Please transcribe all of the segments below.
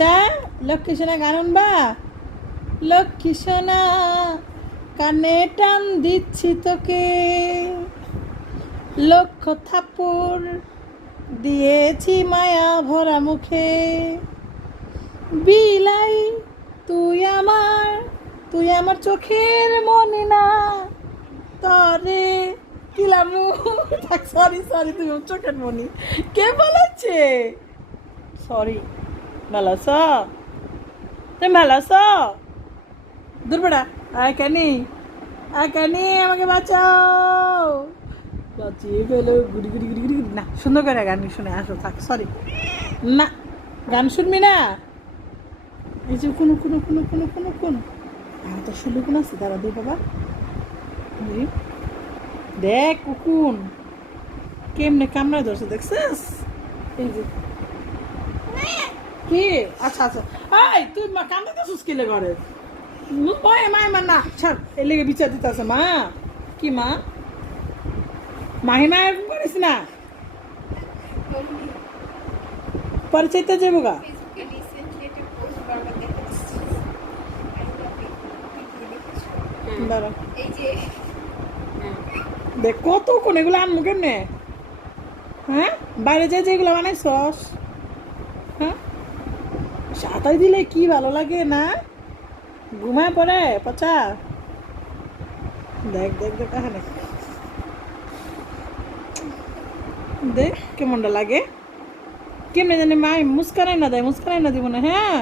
চা লক্ষ্মী সোনা গান শুনবা? লক্ষ্মী সোনা কানে টান দিচ্ছি তোকে, লক্ষ থাপ্পড় দিয়েছি মায়া ভরা মুখে, বিলাই তুই আমার চোখের মনি না, তরে কিলামু। সরি সরি, তুমি আমার চোখের মনি। কে বলেছে? সরি। ভালো আছো? তুমি ভালো আছো? দুর্বড়া আয় কানি, আয় কানি, আমাকে বাঁচাও, বাঁচিয়ে ফেলো। গুড়ি গুড়ি গুড়ি গুড়ি। না, সুন্দর করে গান শুনে আসো। থাক, সরি। না, গান শুনবি না? এই যে কোনো কোনো কোনো কোনো কোনো কোন আর তো শুনলে কোন আছে? দাঁড়া দে বাবা, দেখ কুকুন কেমনে কামড়া ধরছে, দেখছিস? এই যে কি? আচ্ছা আচ্ছা, এই তুই কান্দে তো সুস্কিলে ঘরে ওই মায় মা না ছাড়, এর লেগে বিচার দিতে আছে মা। কি মা? মাহিমা এরকম করিস না, পরে চাইতে যাবো গা। দেখ কত কোন এগুলো আনবো কেমনে? হ্যাঁ, বাইরে যাই যেগুলো বানাইছস, হ্যাঁ সাঁতাই দিলে কি ভালো লাগে না? ঘুমায় পড়ে পচা। দেখ দেখ দেখ, এখানে দেখ কেমনটা লাগে, কেমনে জানি মাই মুস্কারাই না দেয়, মুস্কারাই না দিব না। হ্যাঁ,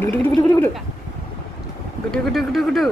গুটু গুটু গুটু গুটু গুটু গুটু গুটু গুটু গুটু।